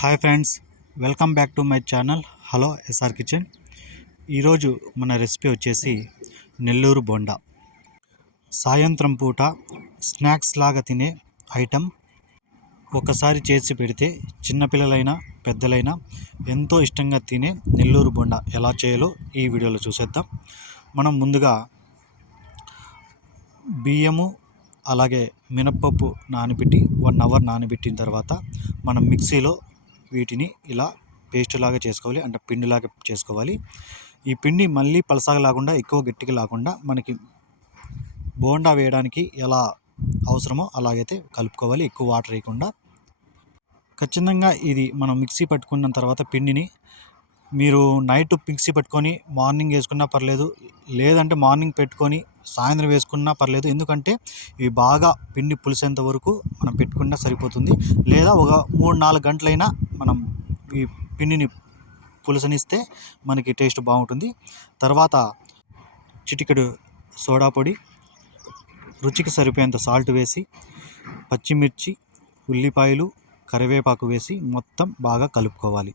Hi friends welcome back to my channel. Hello SR kitchen. ఈరోజు మన recipe వచ్చేసి నెల్లూరు బోండా. సాయంత్రం పూట స్నాక్స్ లాగా తినే ఐటెం ఒకసారి చేసి పెడితే చిన్నపిల్లలైనా పెద్దలైనా ఎంతో ఇష్టంగా తినే నెల్లూరు బొండా ఎలా చేయాలో ఈ వీడియోలో చూసేద్దాం. మనం ముందుగా బియ్యము అలాగే మినప్పప్పు నానబెట్టి వన్ అవర్ నానబెట్టిన తర్వాత మనం మిక్సీలో వీటిని ఇలా పేస్ట్ లాగా చేసుకోవాలి అంటే పిండిలాగా చేసుకోవాలి. ఈ పిండి మళ్ళీ పలసాగా లేకుండా ఎక్కువ గట్టిగా లేకుండా మనకి బోండా వేయడానికి ఎలా అవసరమో అలాగైతే కలుపుకోవాలి ఎక్కువ వాటర్ వేయకుండా. ఖచ్చితంగా ఇది మనం మిక్సీ పట్టుకున్న తర్వాత పిండిని మీరు నైట్ మిక్సీ పెట్టుకొని మార్నింగ్ వేసుకున్నా పర్లేదు లేదంటే మార్నింగ్ పెట్టుకొని సాయంత్రం వేసుకున్నా పర్లేదు ఎందుకంటే ఇవి బాగా పిండి పులిసేంత వరకు మనం పెట్టుకున్నా సరిపోతుంది. లేదా ఒక మూడు నాలుగు గంటలైనా మనం ఈ పిండిని పులసనిస్తే మనకి టేస్ట్ బాగుంటుంది. తర్వాత చిటికెడు సోడా పొడి రుచికి సరిపోయేంత సాల్ట్ వేసి పచ్చిమిర్చి ఉల్లిపాయలు కరివేపాకు వేసి మొత్తం బాగా కలుపుకోవాలి.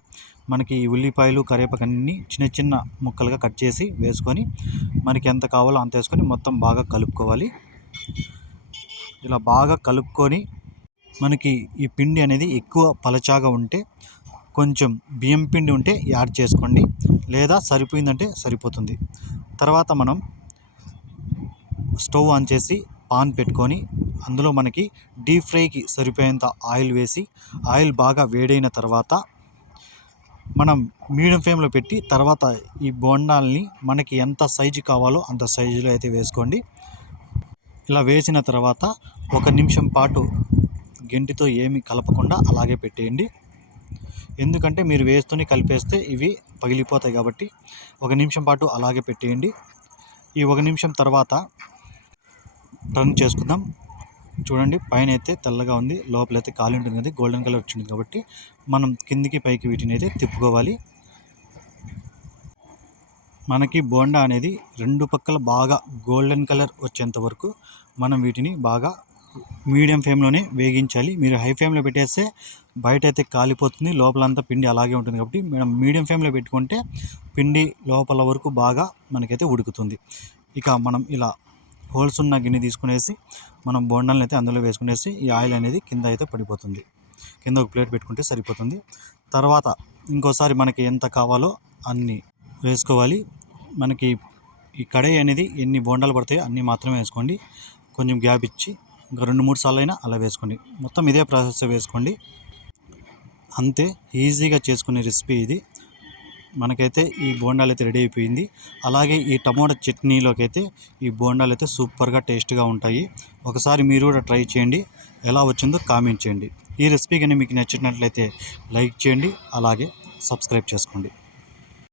మనకి ఈ ఉల్లిపాయలు కరివేపాకు అన్నీ చిన్న చిన్న ముక్కలుగా కట్ చేసి వేసుకొని మనకి ఎంత కావాలో అంత వేసుకొని మొత్తం బాగా కలుపుకోవాలి. ఇలా బాగా కలుపుకొని మనకి ఈ పిండి అనేది ఎక్కువ పలచాగా ఉంటే కొంచెం బియ్యం పిండి ఉంటే యాడ్ చేసుకోండి. లేదా సరిపోయిందంటే సరిపోతుంది. తర్వాత మనం స్టవ్ ఆన్ చేసి పాన్ పెట్టుకొని అందులో మనకి డీప్ ఫ్రైకి సరిపోయేంత ఆయిల్ వేసి ఆయిల్ బాగా వేడైన తర్వాత మనం మీడియం ఫ్లేమ్లో పెట్టి తర్వాత ఈ బోండాల్ని మనకి ఎంత సైజు కావాలో అంత సైజులో అయితే వేసుకోండి. ఇలా వేసిన తర్వాత ఒక నిమిషం పాటు గెంటితో ఏమి కలపకుండా అలాగే పెట్టేయండి. ఎందుకంటే మీరు వేస్తూనే కలిపేస్తే ఇవి పగిలిపోతాయి కాబట్టి ఒక నిమిషం పాటు అలాగే పెట్టేయండి. ఈ ఒక నిమిషం తర్వాత టర్న్ చేసుకుందాం. చూడండి పైన అయితే తెల్లగా ఉంది. లోపలైతే ఖాళీ ఉంటుంది కదా గోల్డెన్ కలర్ వచ్చింది కాబట్టి మనం కిందికి పైకి వీటిని అయితే తిప్పుకోవాలి. మనకి బోండా అనేది రెండు పక్కల బాగా గోల్డెన్ కలర్ వచ్చేంత వరకు మనం వీటిని బాగా మీడియం ఫ్లేమ్లోనే వేగించాలి. మీరు హై ఫ్లేమ్లో పెట్టేస్తే బయట అయితే కాలిపోతుంది. లోపలంతా పిండి అలాగే ఉంటుంది కాబట్టి మనం మీడియం ఫ్లేమ్లో పెట్టుకుంటే పిండి లోపల వరకు బాగా మనకైతే ఉడుకుతుంది. ఇక మనం ఇలా హోల్స్ ఉన్న గిన్నె తీసుకునేసి మనం బోండాలను అయితే అందులో వేసుకునేసి ఈ ఆయిల్ అనేది కింద అయితే పడిపోతుంది. కింద ఒక ప్లేట్ పెట్టుకుంటే సరిపోతుంది. తర్వాత ఇంకోసారి మనకి ఎంత కావాలో అన్ని వేసుకోవాలి. మనకి ఈ కడాయి అనేది ఎన్ని బోండాలు పడతాయో అన్ని మాత్రమే వేసుకోండి. కొంచెం గ్యాప్ ఇచ్చి ఇంకా రెండు మూడు సార్లు అయినా అలా వేసుకోండి. మొత్తం ఇదే ప్రాసెస్ వేసుకోండి. అంతే ఈజీగా చేసుకునే రెసిపీ ఇది. మనకైతే ఈ బోండాలు అయితే రెడీ అయిపోయింది. అలాగే ఈ టమోటా చట్నీలోకి అయితే ఈ బోండాలు అయితే సూపర్గా టేస్ట్గా ఉంటాయి. ఒకసారి మీరు కూడా ట్రై చేయండి. ఎలా వచ్చిందో కామెంట్ చేయండి. ఈ రెసిపీ కానీ మీకు నచ్చినట్లయితే లైక్ చేయండి. అలాగే సబ్స్క్రైబ్ చేసుకోండి.